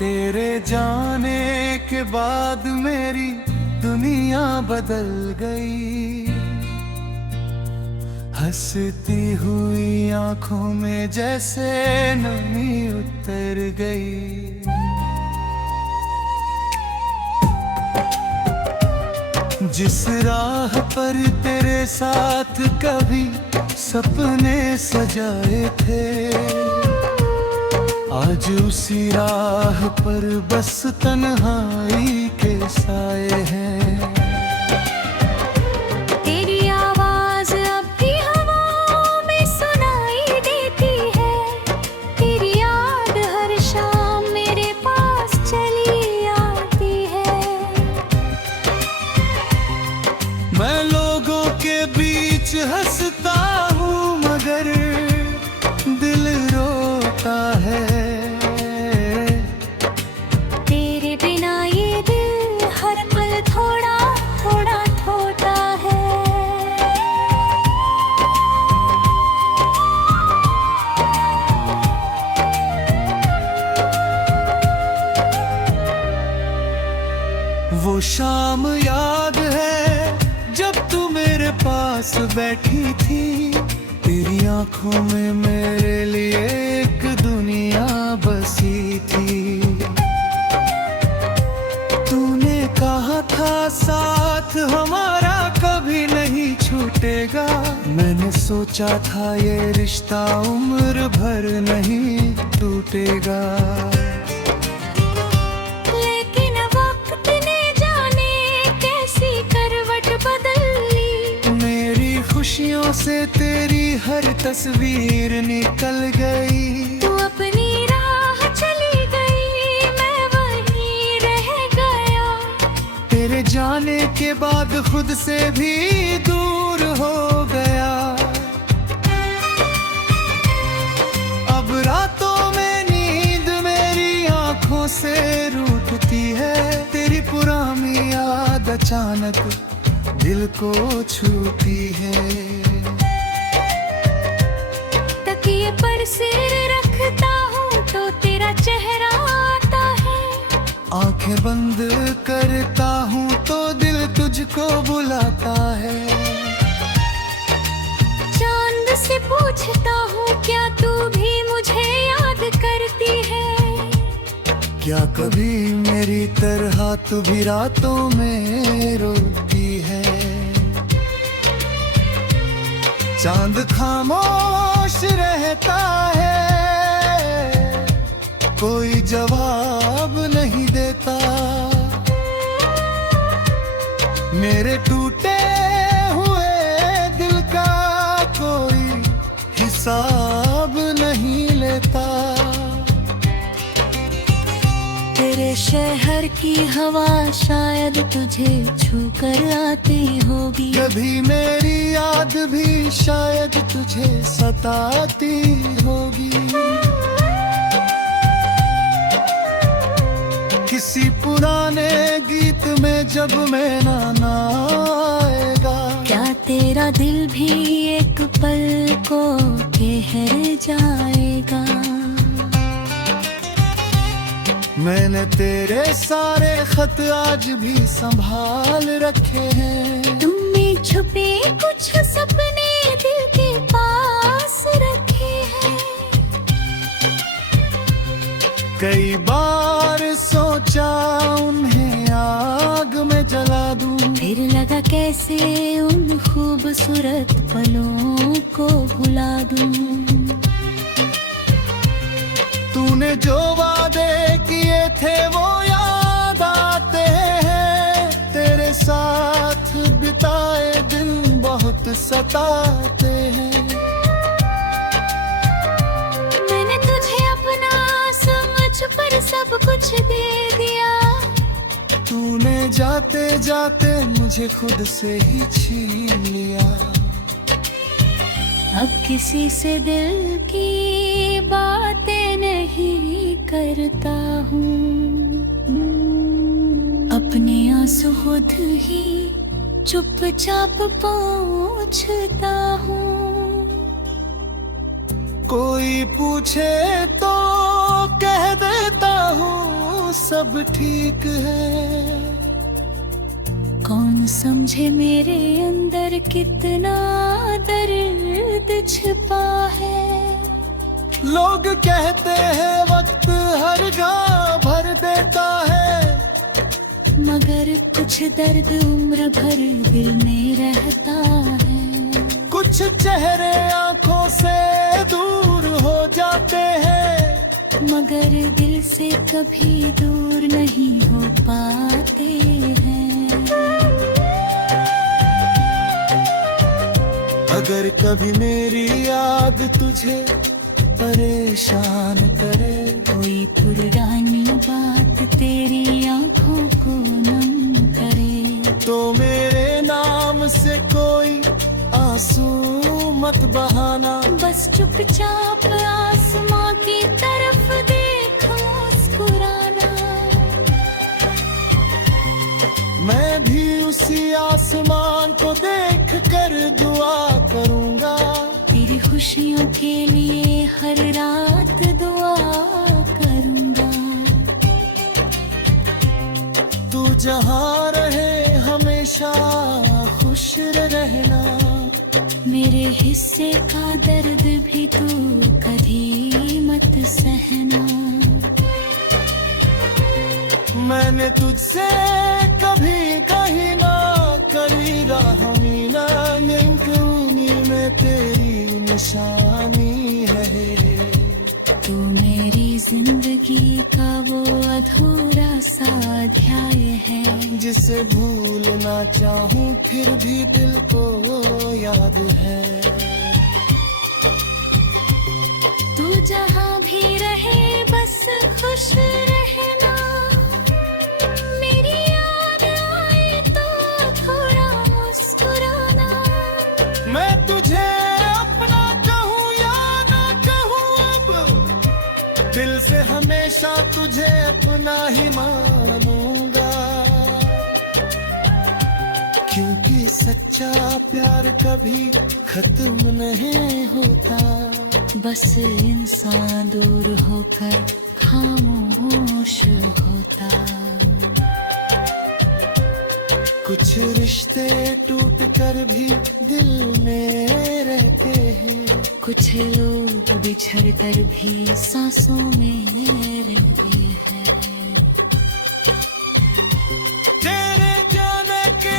तेरे जाने के बाद मेरी दुनिया बदल गई। हंसती हुई आंखों में जैसे नमी उतर गई। जिस राह पर तेरे साथ कभी सपने सजाए थे, आज उसी राह पर बस तन्हाई के साए हैं। तेरी आवाज अब भी हवाओं में सुनाई देती है। तेरी याद हर शाम मेरे पास चली आती है। मैं लोगों के बीच हंसता हूँ मगर दिल रोता है। तेरे बिना ये दिल हर पल थोड़ा थोड़ा खोता है। वो शाम याद है जब तू मेरे पास बैठी थी। तेरी आंखों में मेरे लिए एक दुनिया बसी थी। तूने कहा था साथ हमारा कभी नहीं छूटेगा। मैंने सोचा था ये रिश्ता उम्र भर नहीं टूटेगा। लेकिन वक्त ने जाने कैसी करवट बदल ली। मेरी खुशियों से तेरी हर तस्वीर निकल गई। तू अपनी राह चली गई, मैं वहीं रह गया। तेरे जाने के बाद खुद से भी दूर हो गया। अब रातों में नींद मेरी आंखों से रूठती है। तेरी पुरानी याद अचानक दिल को छूती है। तकिए पर सिर रखता हूँ तो तेरा चेहरा आता है। आंखें बंद करता हूँ तो दिल तुझको बुलाता है। चांद से पूछता हूँ क्या तू भी मुझे याद करती है। क्या कभी मेरी तरह तू भी रातों में रोती है। चांद खामोश रहता है, कोई जवाब नहीं देता। मेरे टूटे हुए दिल का कोई हिसाब नहीं लेता। तेरे शहर की हवा शायद तुझे छू कर आती होगी। कभी मेरी याद भी शायद तुझे सताती होगी। किसी पुराने गीत में जब मैं ना आएगा। क्या तेरा दिल भी एक पल को ठहर जाएगा। मैंने तेरे सारे खत आज भी संभाल रखे हैं। तुमने छुपे कुछ सपने दिल के पास रखे हैं। कई बार सोचा उन्हें आग में जला दूं। फिर लगा कैसे उन खूबसूरत पलों को भुला दूं। तूने जो वादे किए थे वो याद आते हैं। तेरे साथ बिताए दिन बहुत सताते हैं। मैंने तुझे अपना समझ पर सब कुछ दे दिया। तूने जाते जाते मुझे खुद से ही छीन लिया। अब किसी से दिल की बातें नहीं करता हूँ। अपने आंसू खुद ही चुपचाप पोंछता हूँ। कोई पूछे तो कह देता हूँ सब ठीक है। कौन समझे मेरे अंदर कितना दर्द छिपा है। लोग कहते हैं वक्त हर घाव भर देता है, मगर कुछ दर्द उम्र भर दिल में रहता है। कुछ चेहरे आंखों से दूर हो जाते हैं, मगर दिल से कभी दूर नहीं हो पाते हैं। अगर कभी मेरी याद तुझे परेशान करे, कोई पुरानी बात तेरी आंखों को नम करे, तो मेरे नाम से कोई आंसू मत बहाना। बस चुपचाप आसमां की तरफ देख मुस्कुराना। मैं भी उसी आसमान को देख कर दुआ करूंगा। तेरी खुशियों के लिए हर रात दुआ करूंगा। तू जहाँ रहे हमेशा खुश रहना। मेरे हिस्से का दर्द भी तू कभी मत सहना। मैंने तुझसे कभी कही ना करी राहमीना, में तेरी निशानी है। तू मेरी जिंदगी का वो अधूरा सा अध्याय है, जिसे भूलना चाहूं फिर भी दिल को याद है। तू जहाँ भी रहे बस खुश रहना। मेरी याद आए तो थोड़ा मुस्कुराना। मैं तुझे अपना कहूँ या ना कहूँ, अब दिल से हमेशा तुझे अपना ही मानूंगा। क्योंकि सच्चा प्यार कभी खत्म नहीं होता, बस इंसान दूर होकर खामोश होता। कुछ रिश्ते टूट कर भी दिल में रहते हैं, कुछ लोग बिछड़ कर भी सांसों में रहते हैं। तेरे जाने के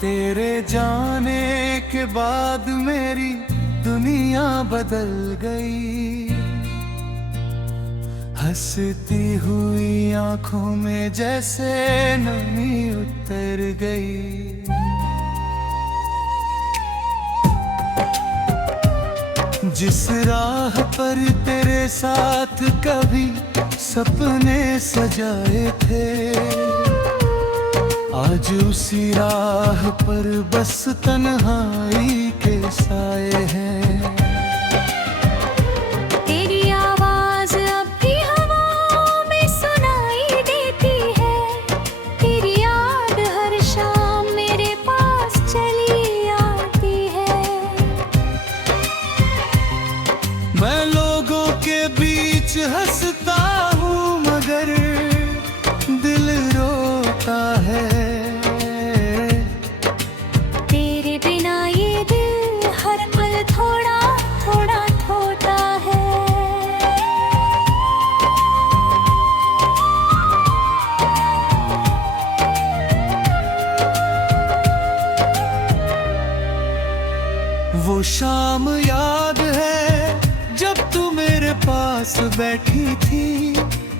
तेरे जाने के बाद मेरी दुनिया बदल गई। हंसती हुई आंखों में जैसे नमी उतर गई। जिस राह पर तेरे साथ कभी सपने सजाए थे, आज उसी राह पर बस तन्हाई के साए हैं। तेरी आवाज अब भी हवाओं में सुनाई देती है। तेरी याद हर शाम मेरे पास चली आती है। मैं लोगों के बीच हंसता हूँ मगर दिल रोता है। तेरे बिना ये दिल हर पल थोड़ा थोड़ा खोता है। वो शाम याद है जब तू मेरे पास बैठी थी।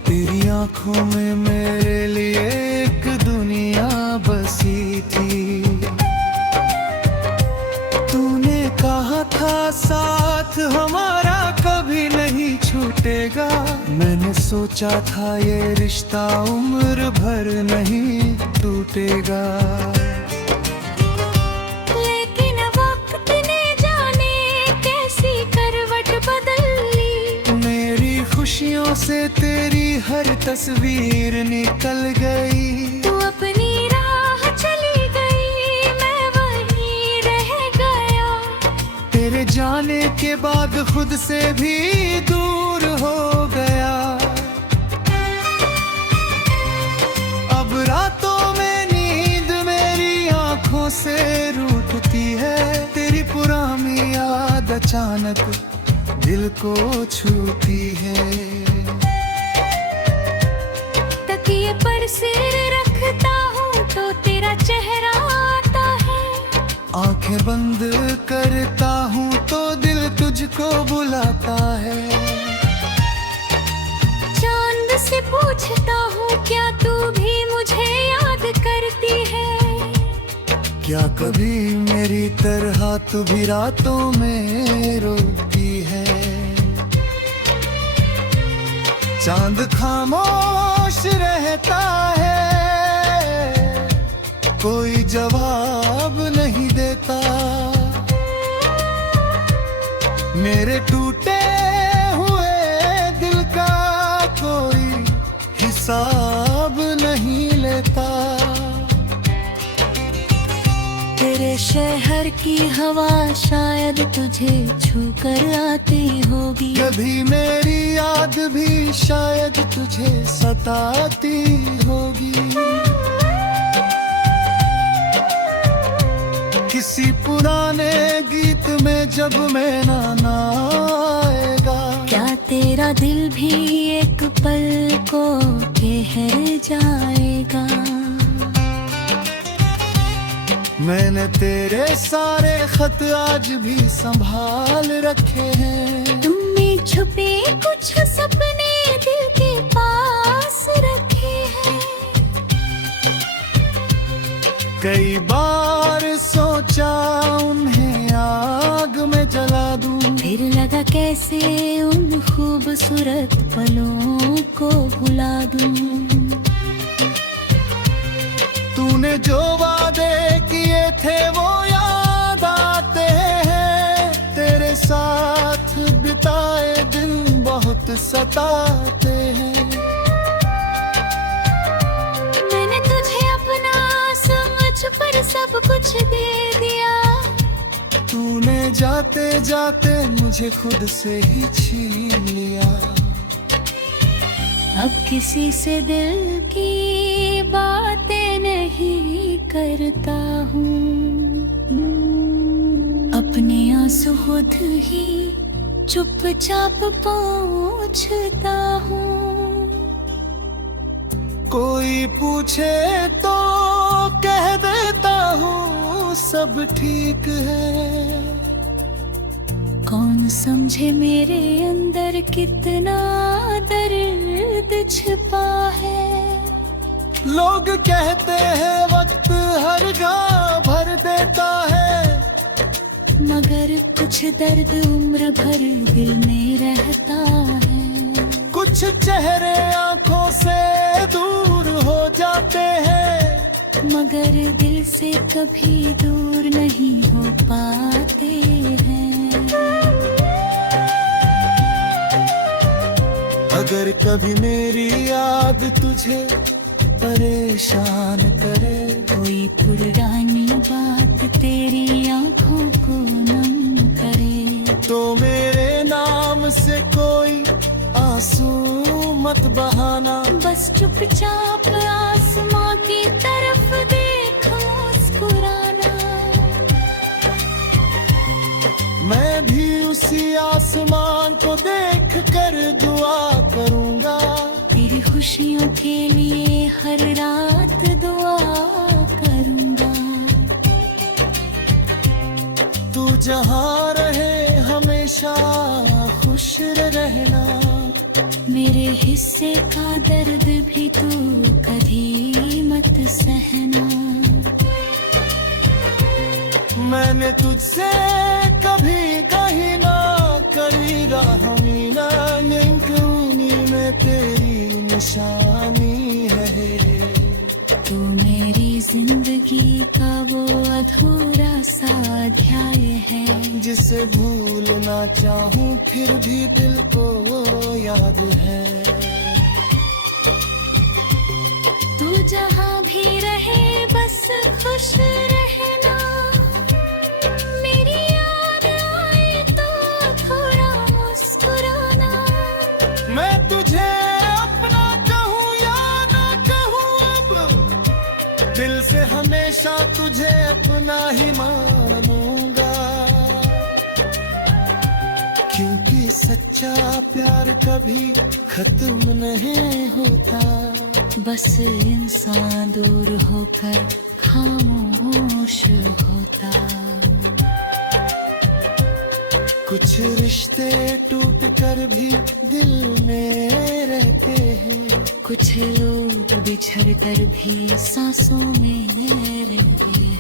तेरी आंखों में मेरे लिए एक दुनिया बसी थी। तूने कहा था साथ हमारा कभी नहीं छूटेगा। मैंने सोचा था ये रिश्ता उम्र भर नहीं टूटेगा। लेकिन वक्त ने जाने कैसी करवट बदल ली। मेरी खुशियों से तेरी हर तस्वीर निकल गई। तू अपनी राह चली गई, मैं वहीं जाने के बाद खुद से भी दूर हो गया। अब रातों में नींद मेरी आंखों से रूठती है। तेरी पुरानी याद अचानक दिल को छूती है। तकिए पर सिर रखता हूँ तो तेरा चेहरा आता है। आंखें बंद करता हूँ तो दिल तुझको बुलाता है। चांद से पूछता हूँ क्या तू भी मुझे याद करती है। क्या कभी मेरी तरह तू भी रातों में रोती है। चांद खामोश रहता है, कोई जवाब नहीं देता। मेरे टूटे हुए दिल का कोई हिसाब नहीं लेता। तेरे शहर की हवा शायद तुझे छू कर आती होगी। कभी मेरी याद भी शायद तुझे सताती होगी। किसी पुराने गीत में जब मैं ना आएगा। क्या तेरा दिल भी एक पल को ठहर जाएगा। मैंने तेरे सारे खत आज भी संभाल रखे हैं। तुमने छुपे कुछ सपने दिल के पास रखे हैं। कई बार सोचा उन्हें आग में जला दूं। फिर लगा कैसे उन खूबसूरत पलों को भुला दूं। तूने जो वादे किए थे वो याद आते हैं। तेरे साथ बिताए दिन बहुत सताते हैं। मैंने तुझे अपना समझ पर सब कुछ दे दिया। तूने जाते जाते मुझे खुद से ही छीन लिया। अब किसी से दिल की बातें नहीं करता हूँ। अपने आंसू खुद ही चुपचाप पोंछता हूँ। कोई पूछे तो कह देता हूँ सब ठीक है। कौन समझे मेरे अंदर कितना दर्द छिपा है। लोग कहते हैं वक्त हर घाव भर देता है। मगर कुछ दर्द उम्र भर दिल में रहता है। कुछ चेहरे आंखों से दूर हो जाते हैं। मगर दिल से कभी दूर नहीं हो पाते हैं। अगर कभी मेरी याद तुझे परेशान करे। कोई पुरानी बात तेरी आंखों को नम करे। तो मेरे नाम से कोई आंसू मत बहाना। बस चुपचाप आसमां की तरफ देख मुस्कुराना। मैं भी उसी आसमान को देख कर दुआ करूंगा। तेरी खुशियों के लिए हर रात दुआ करूंगा। तू जहाँ रहे हमेशा खुश रहना। मेरे हिस्से का दर्द भी तू कभी मत सहना। मैंने तुझसे कभी कहीं ना करी राहमीना। उन्हीं में तेरी निशानी है। तू मेरी जिंदगी का वो अधूरा सा अध्याय है। जिसे भूलना चाहूँ फिर भी दिल को याद है। तू जहाँ भी रहे बस खुश रहना। मेरी याद आए तो हमेशा तुझे अपना ही मानूंगा, क्योंकि सच्चा प्यार कभी खत्म नहीं होता। बस इंसान दूर होकर खामोश होता। कुछ रिश्ते टूट कर भी दिल में रहते हैं, कुछ लोग बिछड़ कर भी सांसों में रहते हैं।